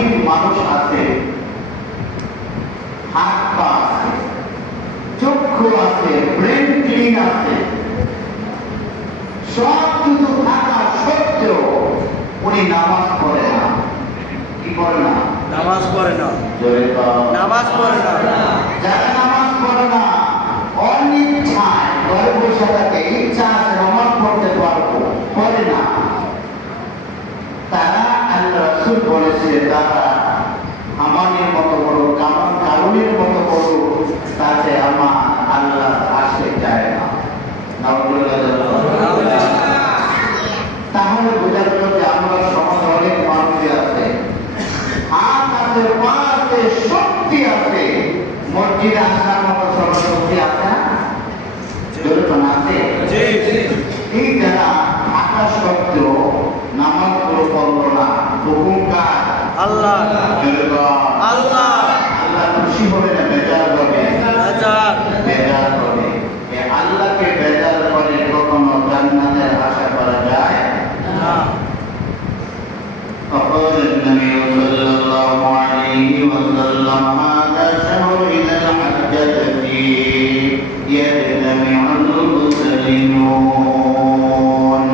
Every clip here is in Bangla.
অনেক মানুষ আছে, হাত পা আছে, চক্ষু আছে, ব্রেন ক্লিন আছে, সব কিছু থাকা সত্ত্বেও উনি নামাজ পড়ে না। কি পড়ে না? নামাজ পড়ে না। জোরে বল। নামাজ পড়ে না। যারা নামাজ পড়ে না, অনিচ্ছায় ঘরে বসে থাকে, ইচ্ছা আছে নামাজ পড়তে পারবো, পড়ে না, তারা আল্লাহ রাসূল বলেছে তারা আমাদের মতো বড় কারণের মতো বড়, তাতে আমার আল্লাহ আসে যায় না। তাহলে বোঝা গেল যে আমরা সমাজ অনেক মানুষ আছে, হাত আছে, পা আছে, শক্তি আছে, মসজিদে আসার মতো সব শক্তি আছে না? যেরকম আছে, এই যারা থাকা সত্ত্বেও নামাজ পড়লো না, হুকুমকার আল্লাহ। আল্লাহ আল্লাহ খুশি হবে না বেজার হবে? বেজার হবে। আল্লাহকে বেজার করে কখনো জান্নাতের আশা করা যায় না। فقال النبي صلى الله عليه وسلم هذا شهر إذا الحجة فيه يجتمع المسلمون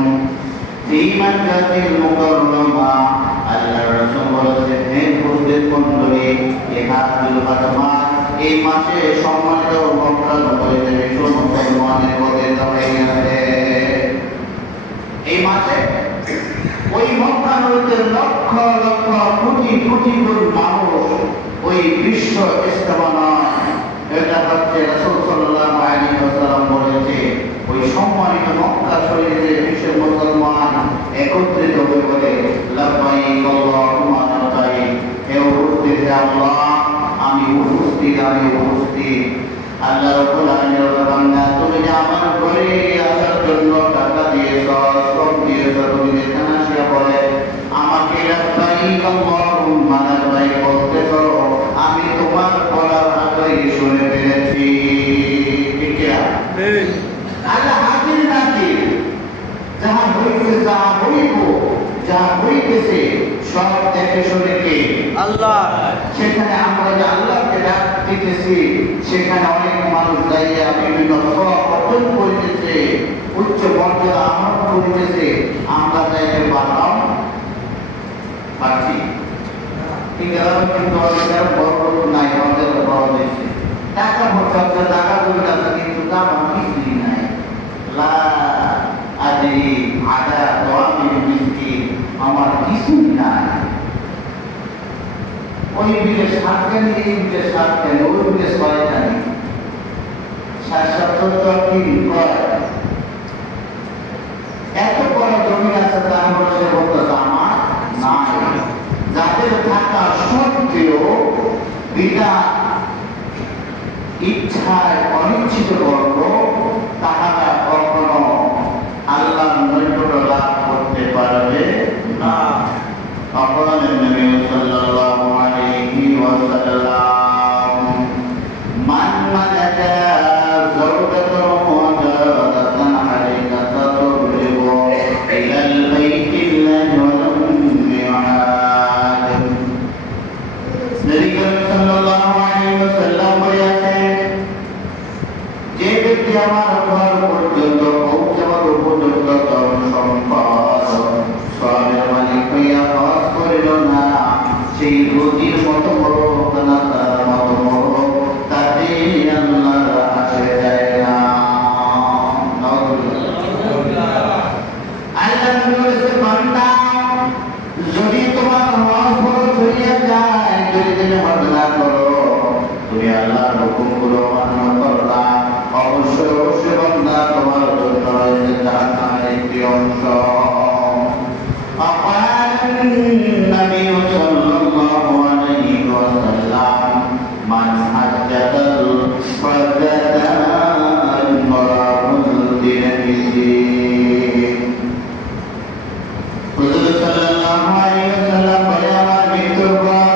في مكة المكرمة আল্লাহ রাসূল বলেছেন, হে মুসলিম মণ্ডলী, এই হাজুল ফাতমা এই মাসে সম্মানিত মক্কা নগরীতে বিশ্ব মুসলমানের একত্রিত হয়ে গেছে। এই মাসে ওই মক্কা নগরীতে লক্ষ লক্ষ কোটি কোটি মানুষ, ওই বিশ্ব ইজতেমা নয়, এটা হচ্ছে রাসূল সাল্লাল্লাহু আলাইহি ওয়াসাল্লাম বলেছে, ওই সম্মানিত মক্কা শরীফে বিশ্ব মুসলমান একত্রিত হয়ে বলে লাব্বাইক আল্লাহুম্মা লাব্বাইক, হে উপস্থিত আল্লাহ, আমি উপস্থিত। আল্লাহ রাব্বুল আলামিনের বান্দা, তুমি যে আমার ঘরে আসার জন্য টাকা দিয়েছ, শ্রম দিয়েছ, তুমি যেখানে আসিয়া বলে আমাকে লাব্বাইক আল্লাহুম্মা লাব্বাইক বলতেছ, আমি তোমার বলার আগেই শুনে ফেলেছি। ঠিক কি না? আল্লাহ হাজির নাজির, যাহা হইতে যাহা হইব, যাহা হইতেছে সব দেখে শুনে কে? আল্লাহ। সেখানে আমরা যে আল্লাহকে ডাক দিতেছি, সেখানে অনেক মানুষ যাইয়া বিভিন্ন সব অর্জন করিতেছে, উচ্চ মর্যাদা আহরণ করিতেছে, আমরা যাইতে পারলাম পারছি? কিন্তু আমাদের বড় নাই, আমাদের বড় হয়েছে টাকা পয়সা, টাকা জমি আছে, কিন্তু দাম কিছুই নাই। লা আদি আদা তোয়ামি মিষ্টি, আমার কিছুই নাই। ওই বিলে সাত কেন, এই বিলে সাত কেন, ওই বিলে ছয় কেন, 60-70 কি কয়, এত বড় জমি আছে, তারপরে সে বলতেছে আমার নাই। যাদের থাকা সত্ত্বেও বিনা ইচ্ছায় অনিচ্ছিত কর্ম, তাহারা কখনো আল্লাহর নৈকট্য লাভ করতে পারবে না। আপনাদের নবী সাল্লাল্লাহু আলাইহি ওয়াসাল্লাম মান মালাকা যাওজাতাহু ওয়াজাদাতান আলাইকা তাতুরিবু ইলাল বাইতিল্লাহি ওয়া লাম ইয়াদ। নবী সাল্লাল্লাহু আলাইহি ওয়াসাল্লাম বলেছেন, যে ব্যক্তি আমার ঘর পর্যন্ত পৌঁছাবার উপযুক্ত ধন সম্পদ সবের মালিক হইয়া হজ করিল না, সেই রোজির মতো বড় হোক না তার মতো বড়, তাতে আল্লাহর আসে যায় না। আল্লাহ বলেছে, বান্দা, যদি তোমার হজ ফরজ হইয়া যায়, যদি তুমি হজ না করো, তুমি আল্লাহর হুকুমগুলো মান্য করলা, অবশ্যই অবশ্যই বান্দা তোমার জন্য রয়েছে জান্নাতের একটি অংশ। النبي صلى الله عليه وسلم من حجج الفردان مراه الترمذي হুজুর সাল্লাল্লাহু আলাইহি ওয়াসাল্লাম বলে, আমার মৃত্যুর পর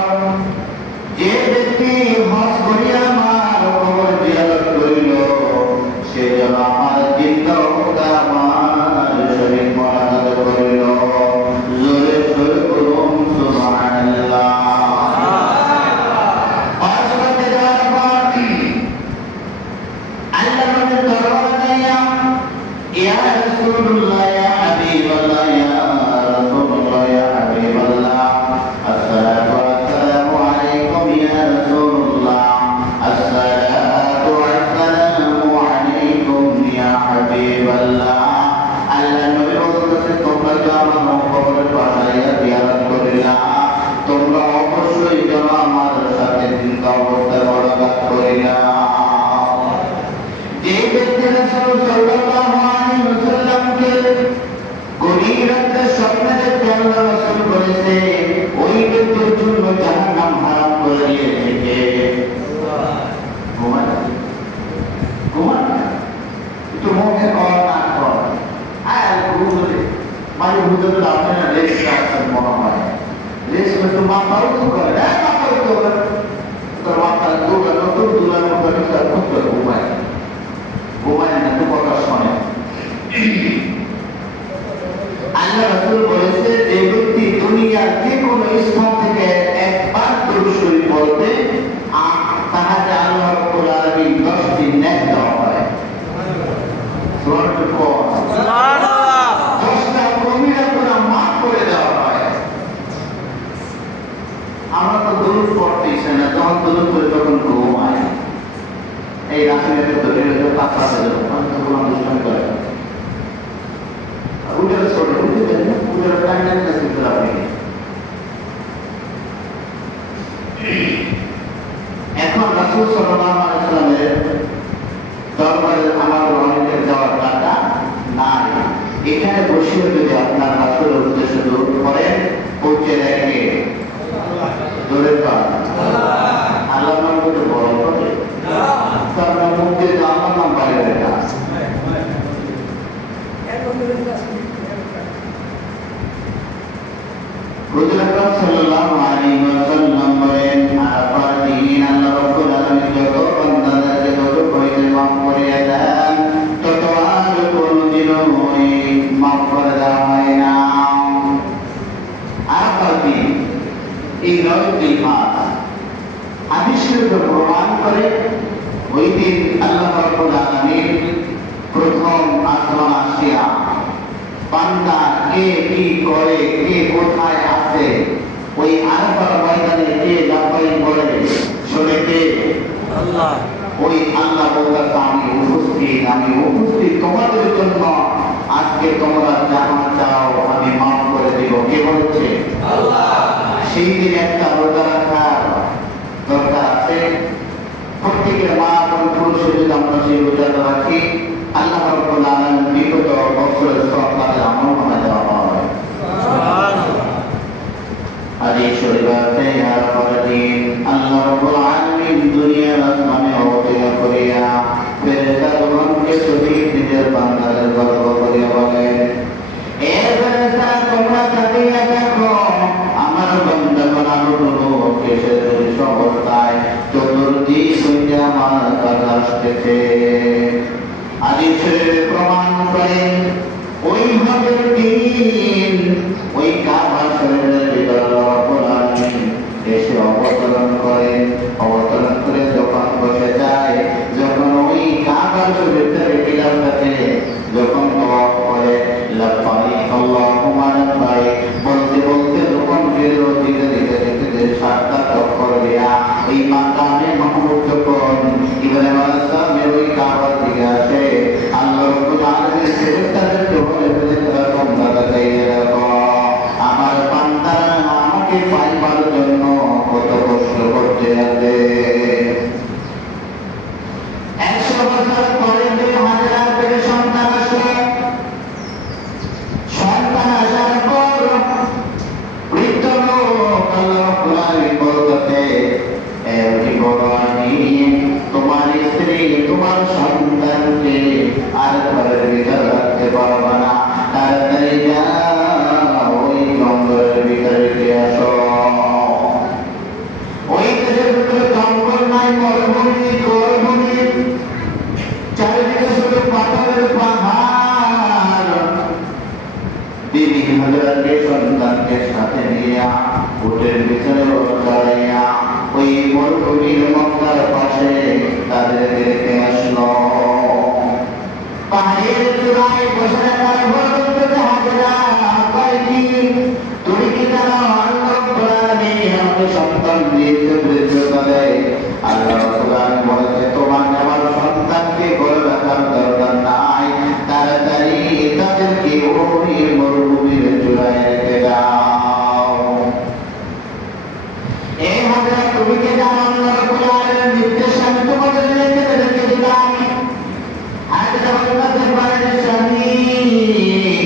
যে ব্যক্তি হজ করিয়া আমার কবর জিয়ারত করিল, সে যেন আমার জিন্দা আমার শরীর মহানাদ হুজুর আপনারা রেস্ট রাখছেন মনে হয়, রেস্ট একটু মাথা উঁচু করে, মাথা উঁচু করে, তোর মাথা দুলা নতুন দুলার মতো একটা পুত্র ঘুমায়, ঘুমায় না তো কথা শোনে। আল্লাহ রাসূল বলেছে, যে ব্যক্তি দুনিয়ার যে কোনো স্থান থেকে একবার দরুদ শরীফ পড়বে, তাহাকে আল্লাহ রাব্বুল আলামিন 10টি নেক দেওয়া হয়। সুবহানাল্লাহ। 10টা কবিরা গুনাহ মাফ করে দেওয়া হয়। আমরা তো দরুদ পড়তেছি না, যখন দরুদ পড়ি তখন ঘুমাই। এই রাসূলের দরুদ পাঁচটা দেব, পাঁচটা গুনাহ দুষ্টামি করে। উঠে চলে উঠে দেন, উঠে টাইমের কাছে চলে আপনি। এখন রাসূল সাল্লাল্লাহু আলাইহি ওয়াসাল্লামের দরবারে আমাদের অনেকের যাওয়ার টাকা নাই। এখানে বসে যদি আপনার রাসূলের উদ্দেশ্য দূর করেন, পৌঁছে রেখে দূরে পান আল্লাহ নাম করে বড় করে তার নাম মুখে আল্লাহ নাম বাইরে রেখা। হুজুর আকরাম সাল্লাল্লাহু আলাইহি ওয়াসাল্লাম বলেন, আরাফার দিন আল্লাহ রাব্বুল আলামিন যত বান্দাদেরকে যত পরিমাণ মাফ করে দেন, তত আর কোনদিনও মাফ করে দেওয়া হয় না। আরাফার দিন এই রজনী মাস হাদিসের উপর প্রমাণ করে, ওই দিন আল্লাহ রাব্বুল আলামিন প্রথম আসমান আসিয়া বান্দা কে কি করে, কে কোথায় আছে, ওই আরাফার ময়দানে কে লাফাই করে শুনে কে? আল্লাহ। ওই আল্লাহ বলতেছে, আমি উপস্থিত তোমাদের জন্য, আজকে তোমরা যাহা চাও আমি মাফ করে দেব। কে বলছে? আল্লাহ। সেই দিন একটা রোজা রাখার দরকার আছে। প্রত্যেকের মা এবং পুরুষের যদি আমরা সেই রোজাটা রাখি, আল্লাহ রাব্বুল আলামিন বিগত বছরের সব কাজের আমলনামা দেওয়া হয়। সুবহানাল্লাহ। হাদিস শরীফে আছে, আরাফার দিন আল্লাহ রাব্বুল আলামিন দুনিয়ার আসমানে অবতীর্ণ করিয়া ফেরেশতাগণকে সঠিক নিজের বান্দাদের গর্ব করিয়া বলেন, এ ফেরেশতা তোমরা তাকিয়ে দেখো, আমার বান্দাগণ আলোক কেশের অবস্থায় চতুর্দিক হইতে আমার কাছে আসতেছে। হাদিস শরীফে প্রমাণ করেন, ওই হজের দিন ওই কাবা শরীরের ভিতরে রব্বুল আলামিন এসে অবতরণ করেন। অবতরণ করে যখন বসে যায়, যখন ওই কাবা শরীরের বিলাসটাকে যখন তওয়াফ করে, লাব্বাইক আল্লাহুম্মা লাব্বাইক বলতে বলতে যখন ফিরে দিতে দিতে দিতে সাতটা চক্কর দিয়া ওই মাকামে মাহমুদ যখন ইব্রাহিম আলাইহিস সালামের ওই কাবার দিকে আসে, আল্লাহ রাব্বুল আলামিন ফেরেশতাদেরকে বলে, ফেরেশতারা তোমরা তাকিয়ে দেখো, আমার বান্দারা আমাকে পাইবার জন্য কত কষ্ট করতে আছে। 100 বছর পরে যে হাজেরার পেটে সন্তান আসে, সন্তান আসার পর বৃদ্ধ লোক আল্লাহ রাব্বুল আলামিন বলতেছে, এ ইব্রাহিম, তোমার স্ত্রী তোমার সন্তানকে আর ঘরের ভিতরে রাখতে পারবে না, তাড়াতাড়ি যাও ওই জঙ্গলের ভিতরে গিয়ে আসো। ওই দেশের ভিতরে জঙ্গল নাই, মরুভূমি, গোলভূমি, চারিদিকে শুধু পাথরের পাহাড়। বিবি হাজরাকে সন্তানকে সাথে নিয়ে উটের পিছনে চড়াইয়া ওই মরুভূমির মক্কার পাশে তাদেরকে রেখে আসলো। পাহাড়ের চূড়ায় বসে থাকার পর বলতেছে, হাজরা কয়টি তুমি কি জানো আল্লাহ রাব্বুল আলামিন আমাকে সন্তান দিয়েছে বৃদ্ধকালে? আল্লাহ রাব্বুল আলামিন বলেছে, তোমার আমার সন্তানকে ঘরে রাখার দরকার নাই, তাড়াতাড়ি তাদেরকে ওই মরুভূমির চূড়ায় রেখে দাও। এই হাজরা তুমি কি জানো আল্লাহ রাব্বুল আলামিনের নির্দেশ আমি তোমাদের রেখে দিলাম। হাজরা বলতে পারেন, স্বামী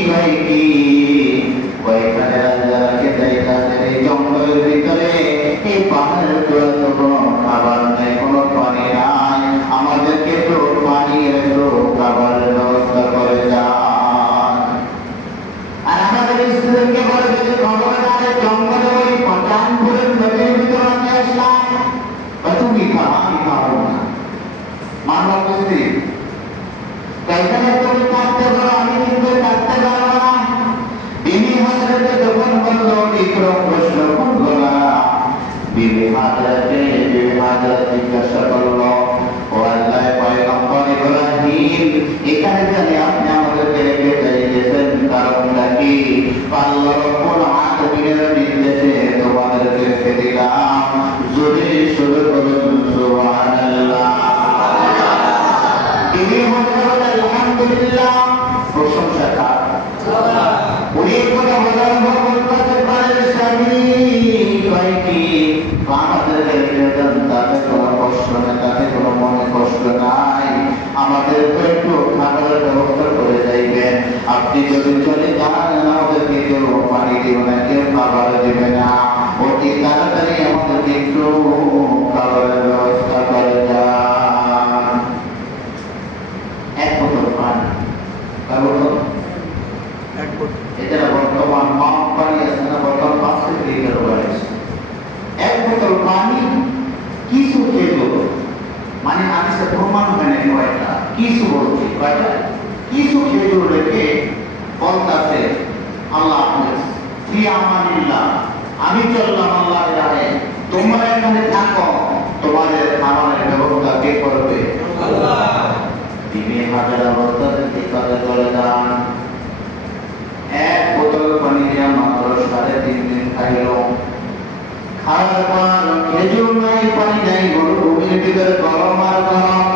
কয়টি? ওইখানে রাজাকে যাইতাছে এই জঙ্গলের ভিতরে, এই পাহাড়ের চূড়া তো কোনো খাবার নেই, কোনো পানি নাই, আমাদেরকে তো পানি রেখো, খাবারের ব্যবস্থা করে যান। আর আমরা কি আল্লাহ রাব্বুল আলামিনের নির্দেশে তোমাদেরকে রেখে দিলাম। যদি শুরু করুন সুবহানাল্লাহ। তিনি বলেন আলহামদুলিল্লাহ, প্রশংসা কার? উনি কথা বলার পর বলতে পারেন স্বামী কয় কি আমাদেরকে রেখে দেন, তাতে কোনো কষ্ট নেই, তাতে কোনো মনে কষ্ট নাই। আমাদের তো একটু খাবারের ব্যবস্থা করে যাইবেন। আপনি যদি চলে যান আমাদেরকে কেউ পানি দিবে না, কেউ খাবার দিবে না। অতি তাড়াতাড়ি আমাদেরকে একটু খাবারের ব্যবস্থা করে যান। এক বোতল পানি, কয় বোতল? এক বোতল। এটা বর্তমান মাপ পানি আছে না, বর্তমান 5 লিটার হয়েছে। এক বোতল পানি কিছু খেলো, মানে আমি সে প্রমাণ হয় না কয়টা, কিছু বলছি কয়টা, কিছু খেলো রেখে বলতাছে আল্লাহ হাফেজ ফি আমানিল্লাহ, আমি চললাম আল্লাহর রাহে, তোমরা এখানে থাকো, তোমাদের খাবারের ব্যবস্থা কে করবে? আল্লাহ। বিবি হাজারা বলতেছে কাজে চলে যান। এক বোতল পানি দিয়া মাত্র 3.5 দিন খাইল। খাওয়ার পর খেজুর নাই, পানি নাই, মরুভূমির ভিতরে গরম আর গরম।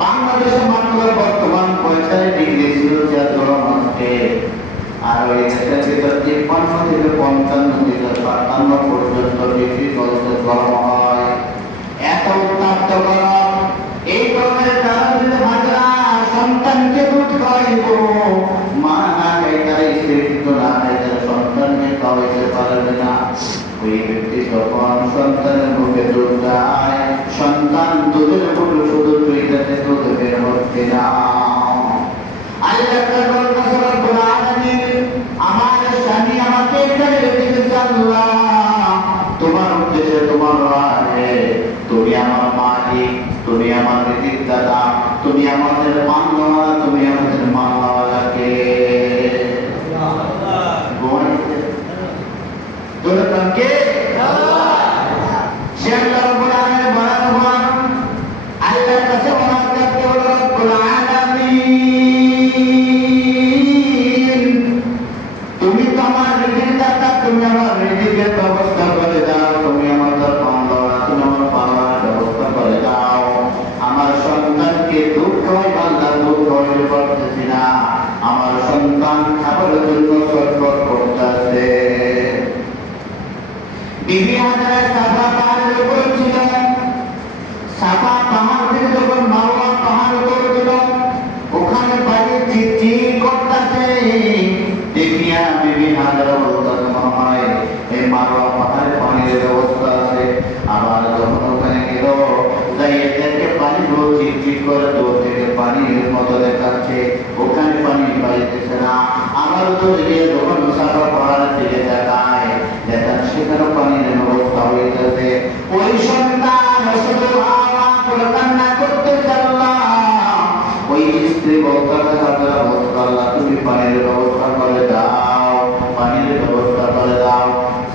বাংলাদেশে মাত্র বর্তমান 45 ডিগ্রি সেলসিয়াস গরম হচ্ছে, আর ওই দেশের ভিতর 53 থেকে 55 থেকে 57 পর্যন্ত ডিগ্রি সেলসিয়াস গরম হয়। এত উত্তপ্ত গরম, এই গরমের কারণে হাজারা সন্তানকে দুধ খাওয়াইব, মা না খাইতারে, স্ত্রী কিন্তু না খাইতারে সন্তানকে খাওয়াইতে পারবে না। ওই ব্যক্তি যখন সন্তানের মুখে দুধ দেয়, সন্তান দুধের মুখে শুধু চুইটাতে দুধ বের হচ্ছে না। আল্লাহ রব্বুল আলামিন আমার স্বামী আমাকে এখানে রেখে দিয়েছে, আল্লাহ তোমার উদ্দেশ্যে, তোমার রাহে, তুমি আমার মালিক, তুমি আমার রিজিকদাতা, তুমি আমাদের মানওয়ালা, তুমি আমাদের মানওয়ালাকে ঘুমাইতে দরকার কে? আল্লাহ। সে আল্লাহ রব্বুল আলামিন বলেন, আল্লাহর কাছে ওনার কাছে রব্বুল আলামিন, তুমি তো আমার রিজিকদাতা, তুমি আমার রিজিকের ব্যবস্থা করে দাও, তুমি আমাদের মানওয়ালা, তুমি আমার পাওয়ার ব্যবস্থা করে দাও। আমার সন্তানকে দুধ খাওয়াই, আল্লাহ দুধ খাওয়াইতে পারতেছি না, আমার সন্তান খাবারের জন্য ছটফট করতেছে। বিবি হাজারা সাফা পাহাড়ের উপর ছিল, সাফা পাহাড় থেকে যখন মারওয়া পাহাড় উপর ছিল, ওখানে বাইরে চিৎচির করতেছে। দেখিয়া বিবি হাজারা বলতেছে মনে হয় এই মারওয়া পাহাড়ে পানির ব্যবস্থা আছে। আবার যখন ওখানে গেল, যাইয়ে দেখে পানিগুলো চিৎচির করে দূর থেকে পানির মতো দেখাচ্ছে, ওখানে পানি পাইতেছে না। আবার দূরে গিয়ে যখন সাফা পাহাড়ের দিকে দেখায়, দেখেন সেখানে পানির ব্যবস্থা হইতেছে। ওই সন্তান শুধু আওয়াজ করে কান্না করতেছে, আল্লাহ। ওই স্ত্রী বলতেছে আল্লাহ তুমি পানির ব্যবস্থা করে দাও, পানির ব্যবস্থা করে দাও।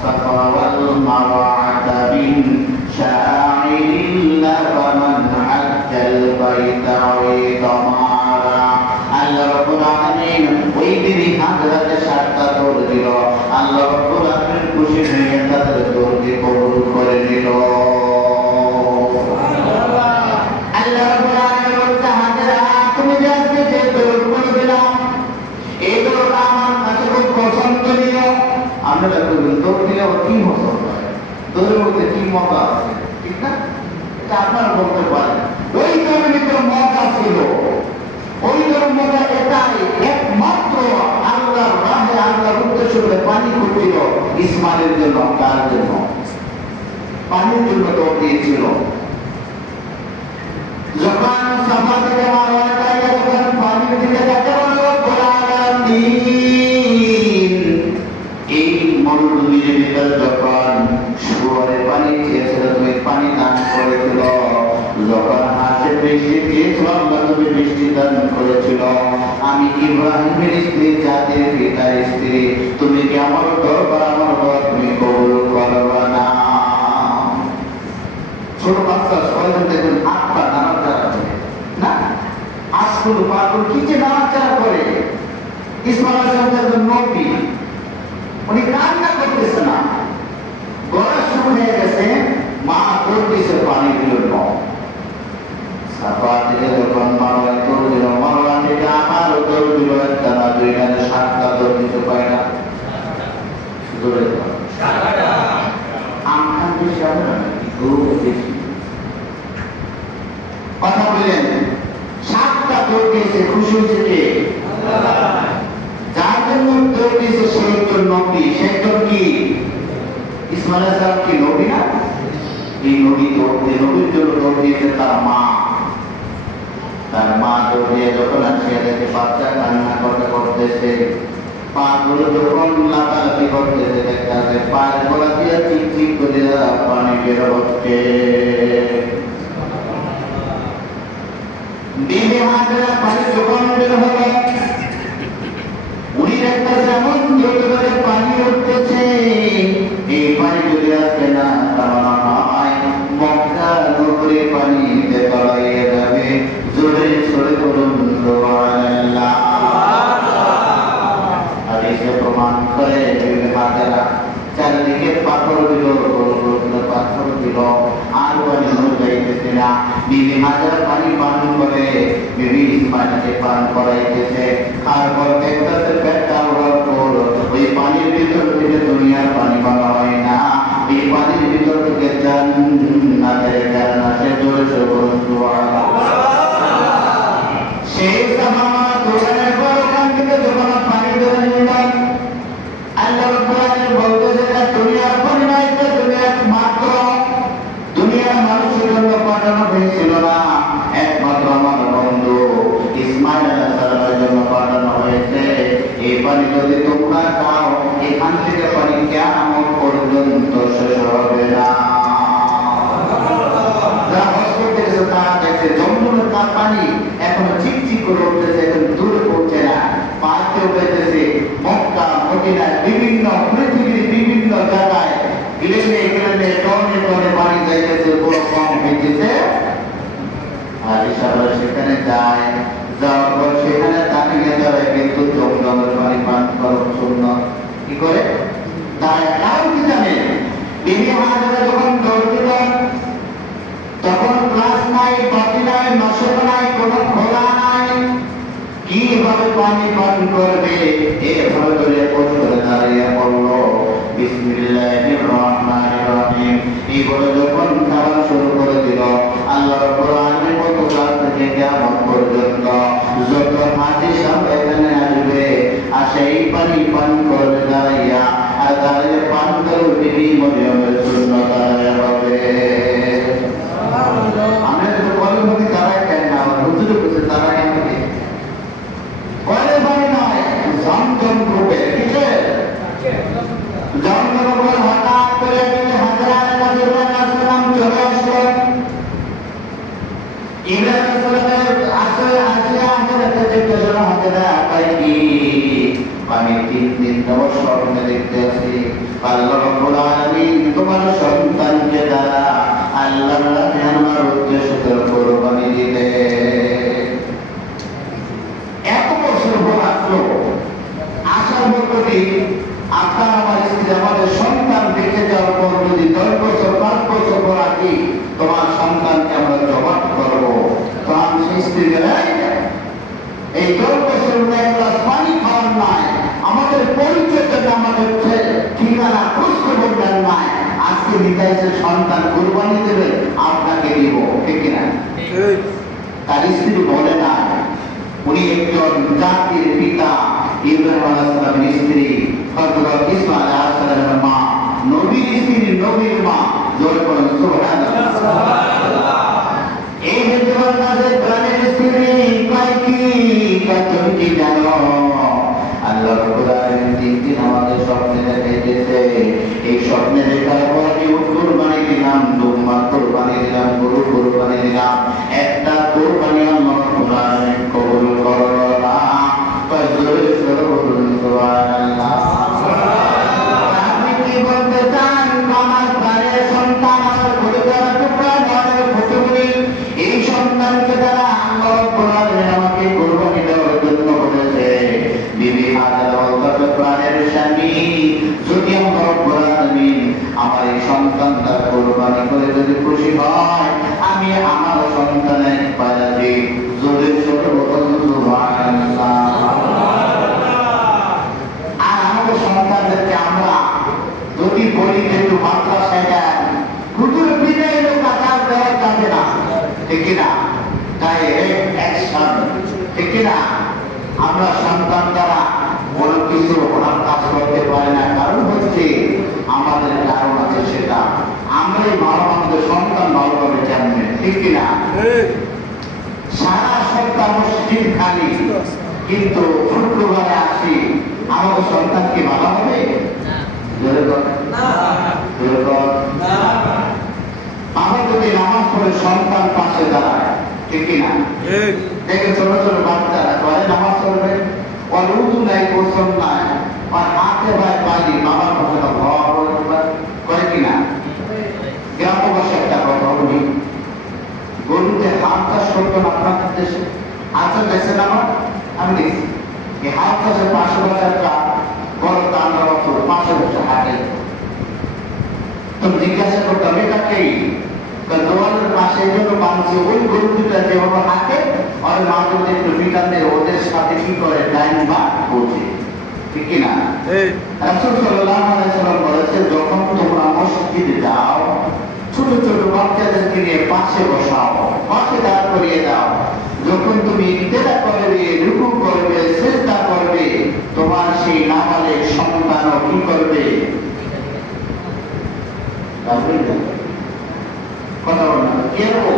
সাফা ওয়াল মারওয়াতা বিন শাআইরিল্লাহ ফামান হাজ্জাল বাইতা ওয়া তামারা। আল্লাহ রাব্বুল আলামিন ওই বিবি হাজরাকে 7টা দৌড় দিল। আল্লাহ রাব্বুল আলামিন খুশি হয়ে তাদের দৌড়কে কবুল করে নিল। আল্লাহ রাব্বুল আলামিন বলতে হাজরা তুমি যে আজকে যে দৌড় করে দিলাম, এই দৌড়টা আমার কাছে খুব পছন্দনীয়। আপনারা দৌড় দিলে কি পছন্দ হয়, দৌড়ের মধ্যে কি মজা আছে, ঠিক না? এটা আপনারা বলতে পারেন। ওই দৌড়ের ভিতরে মজা ছিল, ওই দৌড়ের মজা এটাই একমাত্র আল্লাহর রাহে, আল্লাহর উদ্দেশ্য করে পানি খুঁজছিল ইসমাইলের জন্য। তার জন্য পানির জন্য দৌড় দিয়েছিল। যখন সাফা থেকে মারওয়া যায়, যখন পানির দিকে তাকাতে রব্বুল আলামিন এই মরুভূমির ভিতর যখন শুয়োরের পানি খেয়েছিল, তুমি পানি দান করেছিল। যখন হাসে বৃষ্টি দিয়েছিল, তুমি বৃষ্টি দান করেছিল। আমি ইব্রাহিমের স্ত্রী, জাতির পিতার স্ত্রী, তুমি কি আমার দরবার, আমার দোয়া তুমি কবুল করবে না? ছোট বাচ্চা সবাই দেখুন হাত পা নাড়াচাড়া করে না, আজকুল পাকুল কি যে নাড়াচাড়া করে, ইসমাইল আলাইহিস সালাম নবী, উনি কান্না করতেছে না, গলা শুকিয়ে গেছে, মা করতেছে পানি দিল। সাফা থেকে যখন মারওয়া দৌড় দিল, মারওয়া থেকে আমার দৌড় দিল, একটা না দুই না সাতটা দৌড় দিতে পারে না, দৌড়ে আমখান বেশি হবে না নাকি দৌড় বেশি কথা বললেন। সাতটা দৌড় দিয়েছে, খুশি হয়েছে কে? যার জন্য দৌড় দিয়েছে সে একজন নবী, সে একজন কি? ইসমাইল আলাইহিস সালাম কি নবী না? এই নবী দৌড় দিয়ে, নবীর জন্য দৌড় দিয়েছে তার মা। তার মা দৌড়িয়ে যখন আসিয়া দেখে বাচ্চা কান্না করতে করতেছে, পা গুলো যখন লাফালাফি করতেছে, দেখতে পায়ের গোড়া দিয়ে চিক চিক করে পানি বের হচ্ছে। বিবি হাজরা পানি যখন বের হলো, উনি দেখতেছে এমন জোরে জোরে পানি উঠতেছে, এই পানি যদি আসবে না তাহলে হয় মক্কা নগরী পানিতে তলাইয়ে যাবে। জোরে জোরে বলুন সুবহানাল্লাহ। হাদিসে প্রমাণ করে বিবি হাজরা চারিদিকে পাথর দিল, পাথর দিল, আর পানি যাইতেছে না। বিবি হাজরা পানি পান করে বিবি ইসমাইলকে পান করাইতেছে। তারপর দেখতেছে পেটটা ওঠার পর ওই পানির ভিতর থেকে দুনিয়ার পানি বলা হয় না, এই পানির ভিতর থেকে জান্নাতের ঝর্ণা। সে জোরে জোরে বলুন সুবহানাল্লাহ। সেই সাহাবা দৌড়ানোর পর ওখান থেকে যখন পানি ধরে নিলেন, আল্লাহ রাব্বুল আলামিন বলতেছে দুনিয়ার পানি নয়, দুনিয়ার মাত্র দুনিয়ার মানুষের জন্য পাঠানো হয়েছিল না, একমাত্র আমার বন্ধু ইসমাইল আলাইহিস সালামের জন্য পাঠানো হয়েছে। এই পানি যদি তোমরা খাও, এখান থেকে পানি কিয়ামত পর্যন্ত শেষ হবে না। যারা হজ করতে গেছে তারা দেখছে জমজমের তার পানি এখন চিকচিক করে উঠতেছে, এখন দূরে পৌঁছে না, পাঁচতে উঠেছে। মক্কা মদিনায় বিভিন্ন পৃথিবীর বিভিন্ন জায়গায় গেলে গেলে টনে টনে পানি যাইতেছে, বড় কম হইতেছে। আর ইশারা সেখানে যায়, যাওয়ার পর সেখানে দাঁড়িয়ে দাঁড়ায় কিন্তু জমজমের পানি পান করা সুন্নাত। কি করে দাঁড়ায়? কারণ কি জানেন? বিবি হাজরা যখন দৌড় দিলেন তখন ক্লাস নাই, পাতি নাই, নশক নাই, কোনো খোলা নাই, কিভাবে পানি পান করবে? এভাবে করে করে দাঁড়িয়ে পড়ল, বিসমিল্লাহির রহমানির রহিম এই বলে যখন খাওয়া শুরু করে দিল। আল্লাহ রাব্বুল আলামিন কত কাল থেকে কিয়ামত পর্যন্ত যত হাজি সব এখানে আসবে, আর সেই পানি পান করবে দাঁড়াইয়া, আর দাঁড়িয়ে পান করে বিবি মরিয়মের সুন্নাত আদায় হবে। আমরা তো কলমে দাঁড়ায় কেন না, আমার হুজুরে বসে দাঁড়ায় আমাকে কলে পানি নয়, জমজম রূপে কিসে জমজম উপর হঠাৎ করে বিবি হাজরার কাছে ইব্রাহিম আলাইহিস সালাম চলে আসলেন। ইব্রাহিম আলাইহিস সালামের আসিয়া হাজরার কাছে চলে হাজরা কয় কি আমি 3 দিন ধরে স্বপ্নে দেখতে আছি, আল্লাহ রাব্বুল আলামিন তোমার সন্তানকে দ্বারা আল্লাহর রাহে আমার উদ্দেশ্যে কুরবানি দিতে। এত বছর পর আসলো, আসার মধ্যে আপনার আমার স্ত্রী আমাদের সন্তান দেখে যাওয়ার পর যদি 10 বছর 5 বছর পর আসি তোমার সন্তানকে আমরা জবাব করবো, তো আমি সেই স্ত্রীকে এই 10 বছর এক গ্লাস পানি খাওয়ার নাই, আমাদের পরিচয়টা আমাদের ঠিকানা খোঁজ খবর দেন নাই, আজকে নিতাইছে সন্তান কুরবানি দেবে আপনাকে দিব, ঠিক কিনা? তার স্ত্রী বলে না, উনি একজন জাতির পিতা ইব্রাহিম আলাইহিস সালামের স্ত্রী হযরত ইসমাঈল আলাইহিস সালামের মা, নবীর স্ত্রী, নবীর মা। জোরে বলুন সুবহানাল্লাহ। এই যে তোমার কাছে প্রাণের স্ত্রী কয় কি তুমি কি জানো? আল্লাহ রাব্বুল আলামিন 3 দিন আমাদের স্বপ্নে দেখাইতেছে, এই স্বপ্নে দেখার পর আমি কুরবানি দিলাম, দুম্বা কুরবানি দিলাম, গরু কুরবানি দিলাম, একটা কুরবানি আল্লাহ রাব্বুল আলামিন কবুল করলো না। জোরে জোরে বলুন সুবহানাল্লাহ। আপনি কি বলতে চান? আমার ঘরে সন্তান, আমার ঘরে যারা টুকরা ঘরের ফুটুকুনি, এই সন্তানকে দ্বারা আল্লাহ রাব্বুল আলামিন আমাকে কুরবানি দেওয়ার জন্য বলেছে। বিবি কথা প্রাণের স্বামী যদি আমার রব্বুল আলামিন আমার এই সন্তানটা কুরবানি করে যদি খুশি হয় আমি আমার সন্তানের পালাতে জোরে জোরে বলুন সুবহানাল্লাহ। আর আমাদের সন্তানদেরকে আমরা যদি বলি যে একটু মাদ্রাসায় দেন হুজুর বিদায় লোক আকার দেওয়া যাবে না, ঠিক না? ডাইরেক্ট অ্যাকশন, ঠিক না? আমরা সন্তান দ্বারা কোনো কিছু ওনার কাজ করতে পারি না, কারণ হচ্ছে আমাদের কারণ আছে, সেটা আমরাই ভালো, আমাদের সন্তান ভালোভাবে জানবে, ঠিক কিনা? সারা সপ্তাহ মসজিদ খালি, কিন্তু শুক্রবারে আসি, আমাদের সন্তান কি ভালো হবে? আমরা যদি নামাজ পড়ে সন্তান পাশে দাঁড়ায়, ঠিক কিনা? দেখে ছোট ছোট বাচ্চারা করে নামাজ পড়বে, ওর উঁচু নাই, গোসল নাই, আর হাতে ভাই পালি বাবার পাশে করে কিনা? গ্রামবাসী একটা কথা বলি, গরুতে হাত চাষ করতো না আপনাদের দেশে? হাত চাষ দেখছেন আমার? আমি দেখছি এই হাত চাষের পাশে বসে একটা বড় দান্ডা বছর পাশে বসে হাঁটে। তো জিজ্ঞাসা করতাম এটা কে? দোয়ালের পাশে এই জন্য বাঁধছে, ওই গরু দুটা যেভাবে হাঁটে আর মাঝে মধ্যে একটু ভিটামিন ওদের সাথে কি করে ডাইন বা বোঝে, ঠিক কিনা? রাসূল সাল্লাল্লাহু আলাইহি ওয়াসাল্লাম বলেছে যখন তোমরা মসজিদে যাও ছোট ছোট বাচ্চাদেরকে নিয়ে পাশে বসাও, পাশে দাঁড় করিয়ে দাও, যখন তুমি ইক্তেদা করবে, রুকু করবে, সিজদা করবে, তোমার সেই নাবালেগ সন্তানও কি করবে? কথা বলুন, কি করবো?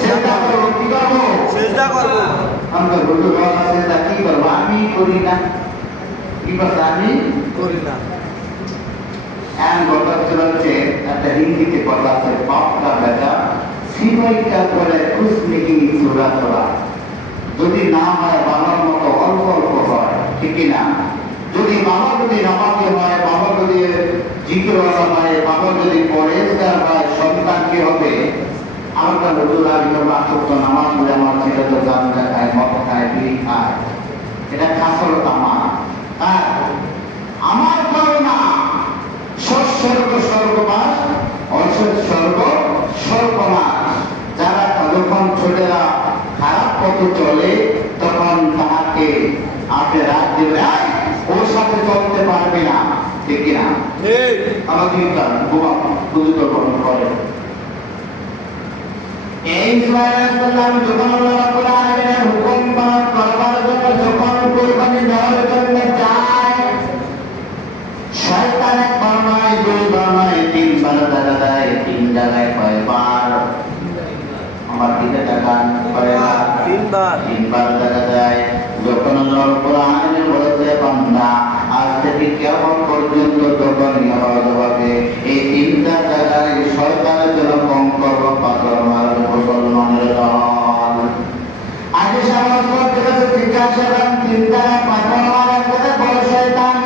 সিজদা করবো, কি করবো? চেষ্টা করবো। আমরা বলতে বলা সিজদা কি করবো? আমি করি না, কি করবো? আমি করি না। একটা হিন্দিতে কথা আছে, বাপ কা বেটা সিপাই কা করে কুছ নেহি চুরা চোরা। যদি না হয় বাবার মতো অল্প অল্প হয়, ঠিক না? যদি বাবা যদি নামাজি হয়, বাবা যদি জিকিরওয়ালা হয়, বাবা যদি পরেজগার হয়, সন্তান কি হবে? আমরা হুজুর আমি আসক্ত নামাজ পড়ে আমার ছেলে তো গাঁজা খায়, মদ খায়, বিড়ি খায়, এটা খাসরত আমার। হ্যাঁ, আমার করোনা স্বর্গ স্বর্গবাস, অসৎ স্বর্গ স্বর্গনাশ। যারা যখন ছোটেরা খারাপ পথে চলে তখন তাহাকে আপনি রাত দেবে, ওর সাথে চলতে পারবে না, ঠিক কিনা? আমাদের বুঝতে গ্রহণ করে এই ইসমাঈল যখন আল্লাহ রাব্বুল আলামিনের হুকুম পালন করবার জন্য যখন কুরবানি দেওয়ার জন্য যায়, শয়তান একবার নয়, দুইবার নয়, তিনবার দেখা দেয়। তিন জায়গায় কয়বার? আমার দিকে তাকান, কয়বার? তিনবার দেখা দেয়। যখন আল্লাহ রাব্বুল আলামিন বলেছে বান্দা আজ থেকে কিয়ামত পর্যন্ত যখনই হজ হবে এই তিনটা জায়গায় শয়তানের জন্য কম করবো পাথর মারবে মুসলমানের দল। আগে সমাজ করতে গেছে জিজ্ঞাসা করেন তিন জায়গায় পাথর মারার কথা বড় শয়তান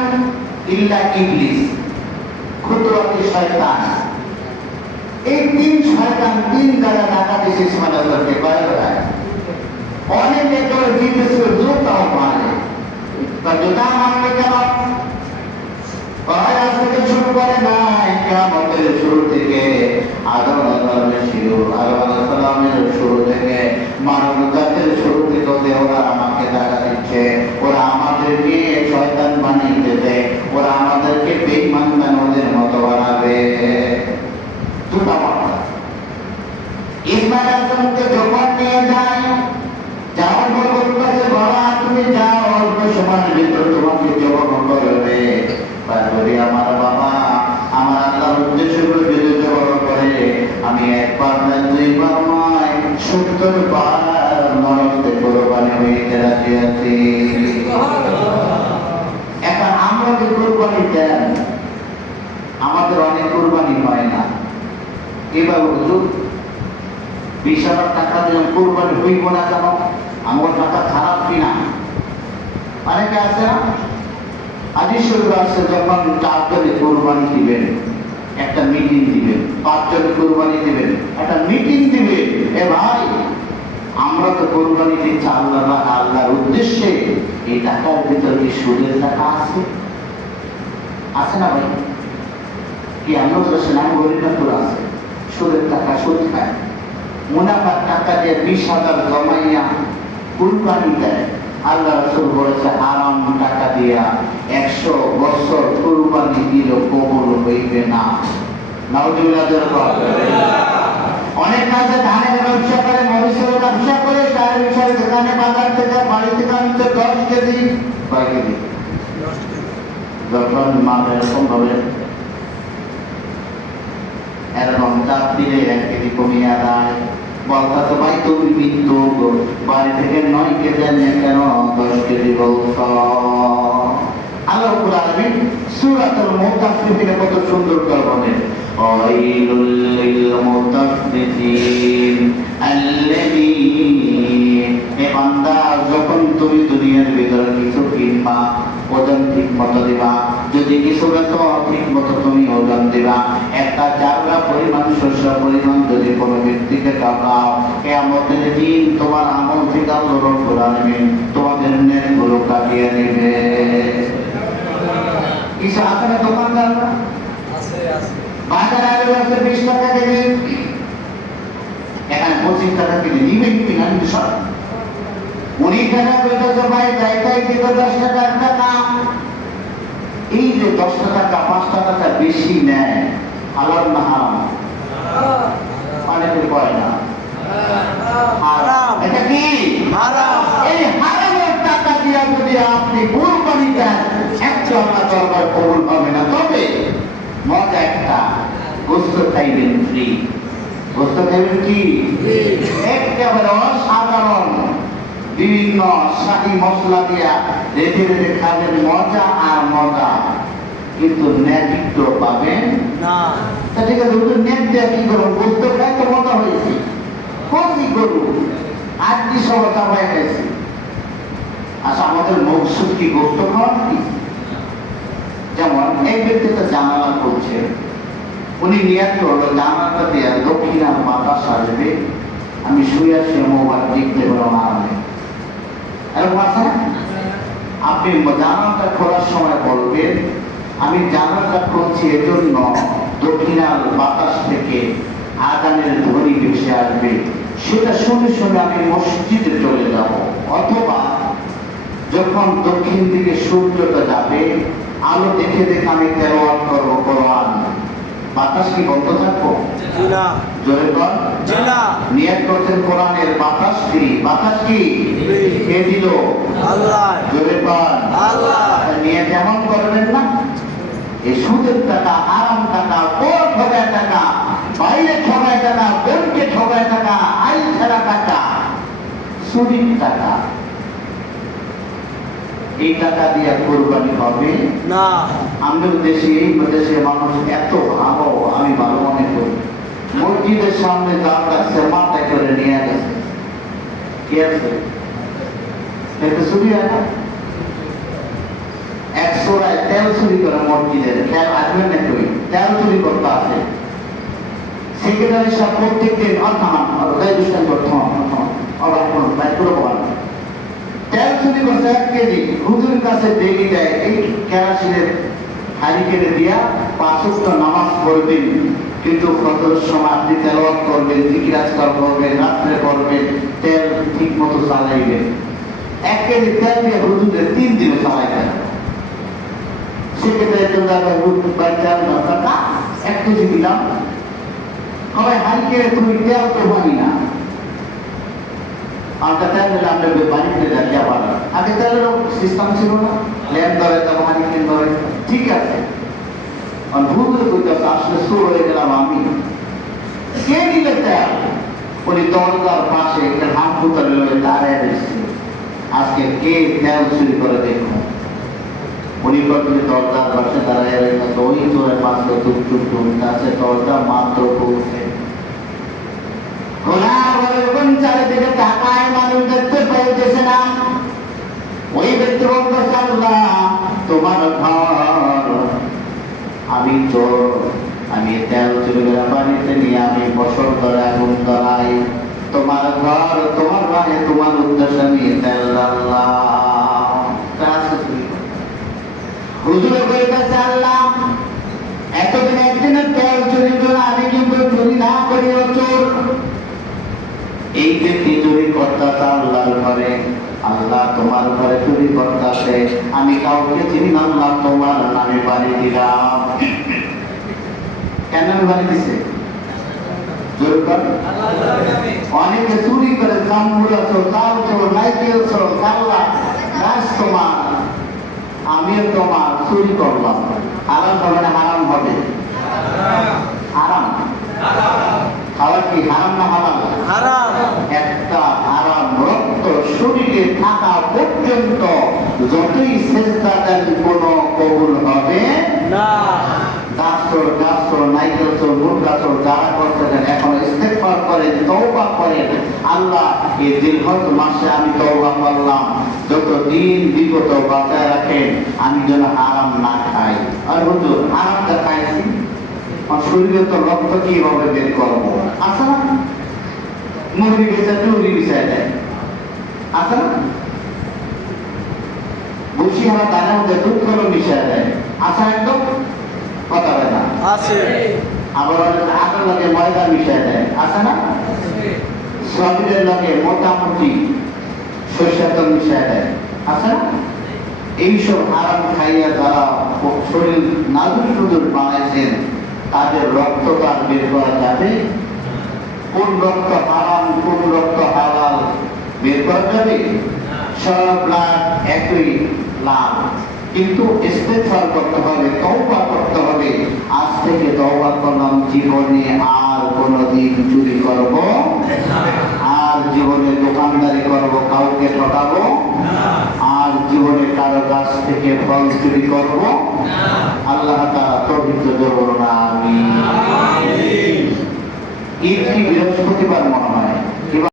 ইল্লা ইবলিস, খুদরতি শয়তান। এই তিন শয়তান তিন জায়গায় টাকা দিয়েছে ইসমাঈল করতে কয়েকবার। অনেকে করে জিতেছিল জুতাও মারে, জুতা মারবে কেন? আজ থেকে শুরু করে নাই, কিয়ামতের শুরু থেকে আদম আলাইহিস সালামের শুরু থেকে মানব জাতির শুরু থেকে ওরা আমাকে টাকা দিচ্ছে, ওরা আমাদের নিয়ে শয়তান বানিয়ে দেবে, ওরা আমাদেরকে বেঈমান বানানোর মতো বানাবে। জুতা মারবে। ইসমাঈল আলাইহিসসালামকে যখন নিয়ে যায়, যাওয়ার পর বলতেছে বাবা তুমি যাও, অল্প সময়ের ভিতর তোমাকে জবাব করবে। তারপরে আমার বাবা আমার আল্লাহর উদ্দেশ্য করে যদি জবাব করে আমি একবার নয় দুইবার নয় ৭০ বার নরকে কোরবানি হইতে রাজি আছি। এখন আমরা যে কোরবানি দেন আমাদের অনেক কোরবানি হয় না, এবার হুজুর ২০,০০০ টাকা দিয়ে কোরবানি হইব না কেন? আমার টাকা খারাপ কিনা? অনেকে আছে না, হাদিস শরীফে আছে যখন ৪ জনে কোরবানি দিবেন একটা মিটিং দিবেন, ৫ জনে কোরবানি দিবেন একটা মিটিং দিবেন। এ ভাই আমরা তো কোরবানি দিচ্ছি আল্লাহর উদ্দেশ্যে। এই টাকার ভিতর কি সুদের টাকা আছে? আছে না ভাই? কি আমরা বলছি না, গরিবপুর আছে সুদের টাকা, সুদ খায়। মুনাফার টাকা দিয়ে 20,000 জমাইয়া কুরবানি দেয়। আল্লাহ রাসূল বলেছে হারাম টাকা দিয়া 100 বছর কুরবানি দিল কবুল হইবে না। নাউজুবিল্লাহ। অনেক কাছে ধানের ব্যবসা করে, মরিচের ব্যবসা করে, তার বিষয়ে দোকানে বাজার থেকে বাড়ি থেকে আনতে 10 কেজি, কয় কেজি? 10 কেজি। যখন মাল এরকম হবে এরকম 4 দিনে 1 কেজি কমিয়ে দেয়। বলতা তো ভাই তুমি কিন্তু বাড়ি থেকে 9 কেজি আনিয়ে কেন 10 কেজি বলছ? আল্লাহ রাব্বুল আলামিন সূরাতুল মুতাফফিফিনে কত সুন্দর করে বলেন, ওয়াইলুল লিল মুতাফফিফিন আল্লাযীন, হে বান্দা যখন তুমি দুনিয়ার ভিতরে কিছু কিনবা ওজন ঠিক মতো দিবা, যদি কিছু বেচো ঠিক মতো তুমি ওজন দিবা। একটা জাররা পরিমাণ শস্য পরিমাণ যদি কোনো ব্যক্তিকে টাকাও, কিয়ামতের দিন তোমার আমল থেকে আল্লাহ রাব্বুল আলামিন তোমাদের নেকগুলো কাটিয়ে নেবে। কিছু আছে না দোকানদাররা? আছে আছে। বাজারে আলু আছে 20 টাকা কেজি, এখানে 25 টাকা কেজি নিবে কি না? সব 19 টাকা কইতেছে ভাই, তাই দিতে 10 টাকা একটা দাম। এই যে 10 টাকা 5 টাকা বেশি নেয়, হালাল না হারাম? অনেকে কয় না হারাম। এটা কি হারাম? এই হারামের টাকা দিয়া যদি আপনি কুরবানি দেন, একটু আপনার দরবার কবুল হবে না। তবে মজা একটা, গোস্ত খাইবেন ফ্রি। গোস্ত খাইবেন কি? একেবারে অসাধারণ বিভিন্ন শাহী মশলা দিয়া রেখে রেখে খাবেন, মজা আর মজা। কিন্তু ন্যায্য পাবেন না। তা ঠিক আছে, ওটা নেট দেয়া কি করবো? গোস্ত খাই তো মজা হয়েছে, কি করবো? আর কি সব চাপাই খাইছি। আচ্ছা, আমাদের মকসুদ কি গোস্ত খাওয়া নাকি? যেমন এক ব্যক্তি তো জানালা করছে, উনি নিয়াত করলো জানালাটা দিয়ে দক্ষিণার বাতাস আসবে, আমি শুয়ে শুয়ে মোবাইল দেখতে পারবো আরামে। এরকম আছে না? আপনি জানালাটা খোলার সময় বলবেন আমি জানালাটা খুলছি এজন্য দক্ষিণার বাতাস থেকে আযানের ধ্বনি ভেসে আসবে, সেটা শুনে শুনে আমি মসজিদে চলে যাব। অথবা যখন দক্ষিণ দিকে সূর্যটা যাবে, আলো দেখে দেখে আমি তেলাওয়াত করবো কোরআন। বাতাস কি বন্ধ থাকবো? না। জোরে কর। না। নিয়ত করছেন কোরআনের বাতাস ফ্রি। বাতাস কি কে দিল? আল্লাহ। জোরে কর আল্লাহ। নিয়ত এমন করবেন না এই সুদের টাকা, হারাম টাকা, ওর ঠগায় টাকা, বাইরে ঠগায় টাকা, বোনকে ঠগায় টাকা, আইল ছাড়া টাকা, চুরির টাকা, এই টাকা দিয়ে কোরবানি হবে না। আমাদের দেশে, এই দেশে মানুষ এত ভালো, আমি ভালো মনে করি। মসজিদের সামনে জাল রাখছে, মাথায় করে নিয়ে গেছে, কি আছে এটা চুরি হয় না? 100 তেল চুরি করে মসজিদের, খেয়াল আসবেন নাকি? ওই তেল চুরি করতে আছে সেক্রেটারি সাহেব প্রত্যেক দিন তেল চুরি করছে 1 কেজি, হুজুরের কাছে ডেলি দেয় এই কেরাসিনের হাড়ি কেটে দিয়া 5 ওয়াক্ত নামাজ পড়বেন, কিন্তু ফজরের সময় আপনি তেলাওয়াত করবেন, জিকির আজকার করবেন, রাত্রে করবেন, তেল ঠিক মতো চালাইবেন। 1 কেজি তেল দিয়ে হুজুরের 3 দিনে চালাইবেন। সেক্ষেত্রে একজন দাদা হুজুর বাড়িতে টাকা 1 কেজি দিলাম, সবাই হাড়ি কেটে তুমি তেল তো পানি না, আমরা তেল দিলে আমরা বাড়ি ফিরে যাই আবার। আগে তেলের সিস্টেম ছিল না, ল্যাম্প ধরে তখন হাড়ি কেন ধরে, ঠিক আছে। আর ভুল করতে আসলে শুরু হয়ে গেলাম আমি, কে দিলে তেল? উনি দরজার পাশে একটা হাত পুতারে লয়ে দাঁড়ায় রয়েছে, আজকে কে তেল চুরি করে দেখো। উনি বলতে দরজার পাশে দাঁড়ায় রয়েছে, ওই তোরে পাশে টুক টুক টুক আছে, দরজা মাত্র খুলছে। চারিদিকে টাকায় মানুষ দেখতে পাইতেছে না, ওই ব্যক্তি বলতেছে আল্লাহ তোমার ঘর, আমি চোর, আমি তেল চুরি করে বাড়িতে নিয়ে আমি বছর ধরে আগুন ধরাই, তোমার ঘর তোমার বাড়ি তোমার উদ্দেশ্য নিয়ে আল্লাহ হুজুরে কইতাছে আল্লাহ এতদিন একদিনের তেল চুরি করে আমি কিন্তু চুরি না করি চোর এই যে চুরি করতেছে আল্লাহর ঘরে আল্লাহ তোমার ঘরে চুরি করতেছে আমি কাউকে চিনি না আল্লাহ তোমার নামে বাড়ি দিলাম কেন আমি বাড়ি দিছে অনেকে চুরি করে জামগুলা চোর তাল চোর নাইকেল চোর কাল্লা গাছ তোমার আমিও তোমার চুরি করলাম হারাম হবে না হারাম হবে হারাম খাওয়া কি হারাম না হারাম হারাম একটা হারাম রক্ত শরীরে থাকা পর্যন্ত যতই চেষ্টা দেন কোনো কবুল হবে না গাছর গাছর নাইকেলচর মুরগাছর যারা করতেছেন এখন ইস্তেগফার করেন তওবা করেন আল্লাহ এই জিলহজ মাসে আমি তওবা করলাম যত দিন বিগত বাঁচায় রাখেন আমি যেন হারাম না খাই আর হুজুর হারামটা খাইছি আমার শরীরে তো রক্ত কিভাবে বের করবো আছে না মুরগি বেচা চুরি বিছায় দেয় আছে না বসি হারা দানের মধ্যে দুধ করে মিশায় দেয় আছে একদম কথা হয় না আছে আবার আটার লগে ময়দা মিশায় দেয় আছে না সবজির লগে মোটামুটি সরষের তেল মিশায় দেয় আছে না এইসব হারাম খাইয়া যারা শরীর নাজুক সুদূর বানাইছেন তাদের রক্ত তার বের করা যাবে কোন রক্ত হারাম কোন রক্ত হালাল বের করা যাবে সব ব্লাড একই লাল কিন্তু ইস্তেগফার করতে হবে তওবা করতে হবে আজ থেকে তওবা করলাম জীবনে আর কোনোদিন চুরি করব আর জীবনে দোকানদারি করব কাউকে ঠকাবো আর জীবনে কারো কাছ থেকে ফল চুরি করব আল্লাহ তাআলা তৌফিক দেন আমিন ঈদ কি বৃহস্পতিবার মনে হয়